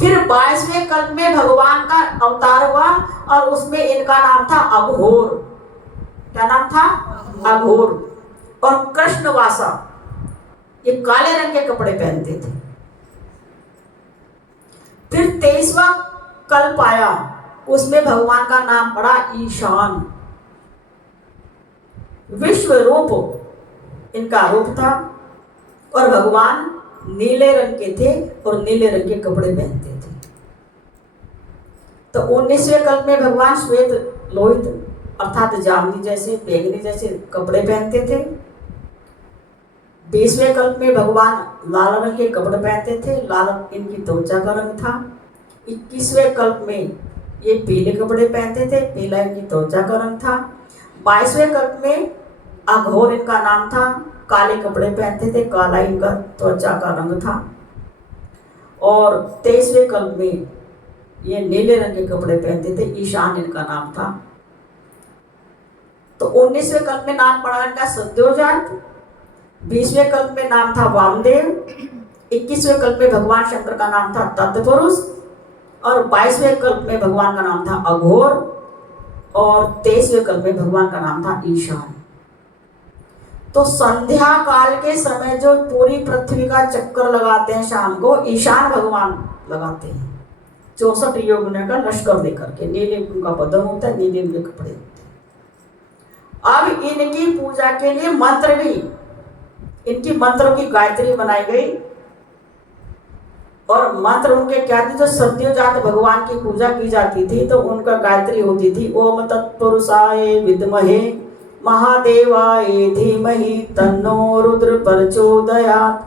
फिर 22वें कल्प में भगवान का अवतार हुआ और उसमें इनका नाम था अघोर। क्या नाम था? अघोर। और कृष्णवासा, ये काले रंग के कपड़े पहनते थे। फिर 23वां कल्प आया, उसमें भगवान का नाम पड़ा ईशान। विश्व रूप इनका रूप था और भगवान नीले रंग के थे और नीले रंग के कपड़े पहनते थे। तो 19वें कल्प में भगवान श्वेत लोहित अर्थात जामुनी जैसे बैंगनी जैसे कपड़े पहनते थे। 20वें कल्प में भगवान लाल रंग के कपड़े पहनते थे, लाल इनकी त्वचा का रंग था। 21वें कल्प में ये पीले कपड़े पहनते थे, पीला इनकी त्वचा का रंग था। 22वें कल्प में अघोर इनका नाम था, काले कपड़े पहनते थे, काला इनका त्वचा का रंग था। और 23वें कल्प में ये नीले रंग के कपड़े पहनते थे, ईशान इनका नाम था। तो 19वें कल्प में नाम पड़ा इनका सद्योजात, 20वें कल्प में नाम था वामदेव, 21वें कल्प में भगवान शंकर का नाम था तत्पुरुष और 22वें कल्प में भगवान का नाम था अघोर और 23वें कल्प में भगवान का नाम था ईशान। तो संध्या काल के समय जो पूरी पृथ्वी का चक्कर लगाते हैं शाम को, ईशान भगवान लगाते हैं 64 योगियों का लश्कर लेकर के। नीले उनका बदन होता है, नीले उनके कपड़े होते हैं। अब इनकी पूजा के लिए मंत्र भी, इनकी मंत्रों की गायत्री बनाई गई और मंत्र उनके क्या थे? जो सद्योजात भगवान की पूजा की जाती थी तो उनका गायत्री होती थी ओम तत्पुरुषाय विद्महे महादेवाय धीमहि तन्नो रुद्र प्रचोदयात्।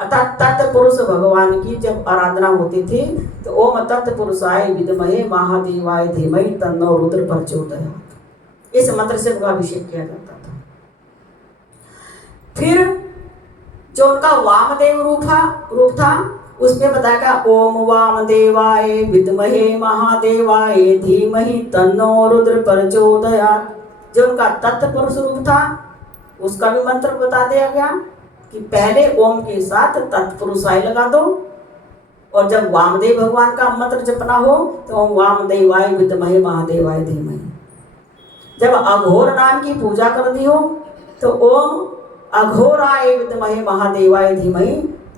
अर्थात तत्पुरुष भगवान की जब आराधना होती थी तो ओम तत्पुरुषाय विद्महे महादेवाय धीमहि तन्नो रुद्र प्रचोदयात्, इस मंत्र से उनका अभिषेक किया जाता था। फिर जो उनका वामदेव रूप था उसमें बताया गया ओम वामदेवाय विद्महे महादेवाय धीमहि तन्नो रुद्र प्रचोदयात्। जो उनका तत्पुरुष रूप था उसका भी मंत्र बता दिया गया कि पहले ओम के साथ तत्पुरुषाय लगा दो और जब वामदेव भगवान का मंत्र जपना हो तो ओम वामदेवाय विद्महे महादेवाय धीमहि। जब अघोर नाम की पूजा करनी हो तो ओम अघोराय विद्महे महादेवाय धीमहि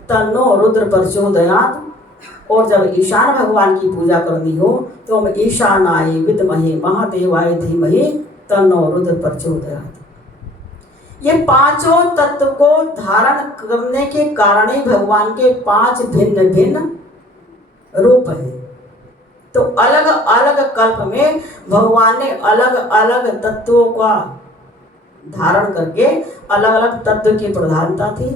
तन्नो रुद्र प्रचोदयात्। और जब ईशान भगवान की पूजा करनी हो तो ओम ईशानाय विद्महे महादेवाय धीमहि तन्नो रुद्र प्रचोदयात्। ये पांचों तत्व को धारण करने के कारण ही भगवान के 5 भिन्न भिन्न रूप हैं। तो अलग अलग कल्प में भगवान ने अलग अलग तत्वों का धारण करके अलग अलग तत्व की प्रधानता थी।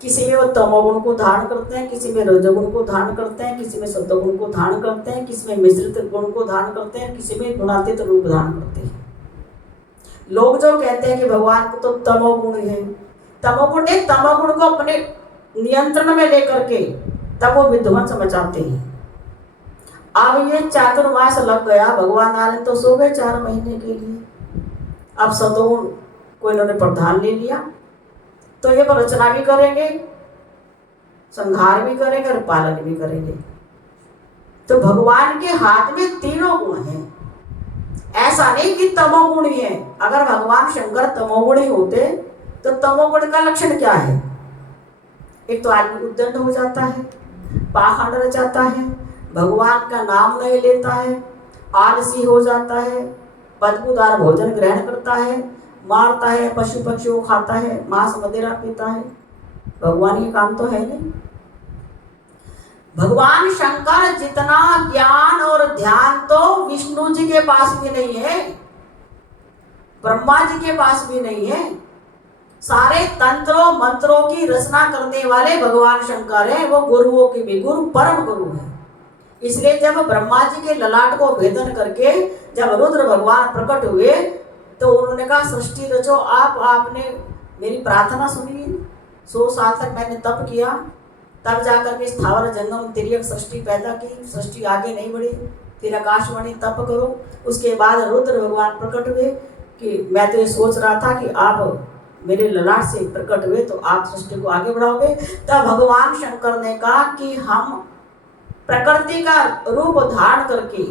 किसी में वो तमोगुण को धारण करते हैं, किसी में रजोगुण को धारण करते हैं, किसी में सत्वगुण को धारण करते हैं, किसी में मिश्रित गुण को धारण करते हैं, किसी में गुणातीत रूप धारण करते हैं। लोग जो कहते हैं कि भगवान को तो तमोगुण है, तमोगुण नहीं, तमोगुण को अपने नियंत्रण में लेकर के तब वो विध्वंस मचाते हैं। अब ये चातुर्मास लग गया, भगवान नारायण तो सो गए 4 महीने के लिए। अब सतोगुण को इन्होंने प्रधान ले लिया तो ये रचना भी करेंगे, संहार भी करेंगे और पालन भी करेंगे। तो भगवान के हाथ में तीनों गुण हैं, ऐसा नहीं कि तमोगुण ही है। अगर भगवान शंकर तमोगुणी होते तो तमोगुण का लक्षण क्या है? एक तो आदमी उद्दंड हो जाता है, पाखंड रचाता है, भगवान का नाम नहीं लेता है, आलसी हो जाता है, बदबूदार भोजन ग्रहण करता है, मारता है, पशु पक्षियों को खाता है, मांस मदिरा पीता है। भगवान ये काम तो है नहीं। भगवान शंकर जितना ज्ञान और ध्यान तो विष्णु जी के पास भी नहीं है, ब्रह्मा जी के पास भी नहीं है। सारे तंत्रों मंत्रों की रचना करने वाले भगवान शंकर हैं, वो गुरुओं के भी गुरु, परम गुरु है। इसलिए जब ब्रह्मा जी के ललाट को भेदन करके जब रुद्र भगवान प्रकट हुए तो उन्होंने कहा सृष्टि रचो आप, आपने मेरी प्रार्थना सुनी। 100 साल तक मैंने तप किया, तब जाकर के स्थावर जंगम तिर्यक सृष्टि पैदा की, सृष्टि आगे नहीं बढ़ी। फिर आकाशवाणी तप करो। उसके बाद रुद्र भगवान प्रकट हुए कि मैं तो ये सोच रहा था कि आप मेरे ललाट से प्रकट हुए तो आप सृष्टि को आगे बढ़ाओगे। तब भगवान शंकर ने कहा कि हम प्रकृति का रूप धारण करके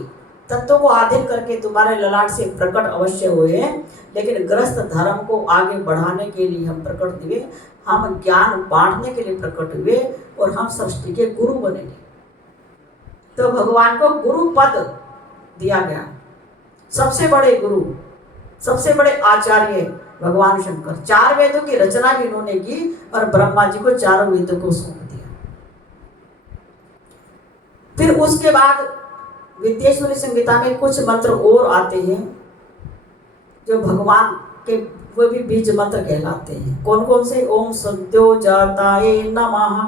तत्व को आधीन करके तुम्हारे ललाट से प्रकट अवश्य हुए, लेकिन ग्रस्त धर्म को आगे बढ़ाने के लिए हम प्रकट हुए, हम ज्ञान बांटने के लिए प्रकट हुए और हम सृष्टि के गुरु बनेंगे। तो भगवान को गुरु पद दिया गया। सबसे बड़े गुरु, सबसे बड़े आचार्य भगवान शंकर। 4 वेदों की रचना भी इन्होंने की और ब्रह्मा जी को 4 वेदों को सौंप दिया। फिर उसके बाद विद्येश्वरी संहिता में कुछ मंत्र और आते हैं जो भगवान के, वो भी बीज मंत्र कहलाते हैं। कौन कौन से? ओम सद्यो जाताय नमः।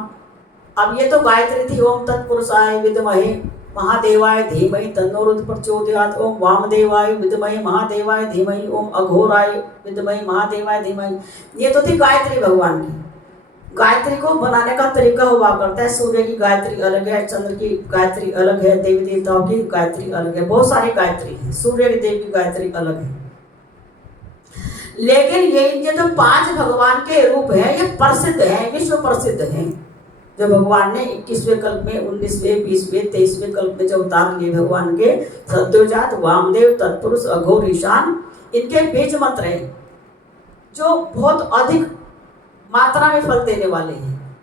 अब ये तो गायत्री थी। ओम तत्पुरुषाय विद्महे महादेवाय धीमहि तन्नो रुद्र प्रचोदयात्। ओम वामदेवाय विद्महे महादेवाय धीमहि। ओम अघोराय विद्महे महादेवाय धीमहि। ये तो थी गायत्री भगवान की। गायत्री को बनाने का तरीका हुआ करता है। सूर्य की गायत्री अलग है, चंद्र की गायत्री अलग है, देवी देवताओं की गायत्री अलग है, बहुत सारी गायत्री है। सूर्य के देव की गायत्री अलग है, लेकिन ये जो 5 भगवान के रूप है ये प्रसिद्ध है, विश्व प्रसिद्ध है। जो भगवान ने 21वें कल्प में, 19वें, 20वें, 23वें कल्प में जो अवतार लिए भगवान के, सद्योजात, वामदेव, तत्पुरुष, अघोर, ईशान, इनके बीज मंत्र हैं जो बहुत अधिक मात्रा में फल देने वाले हैं।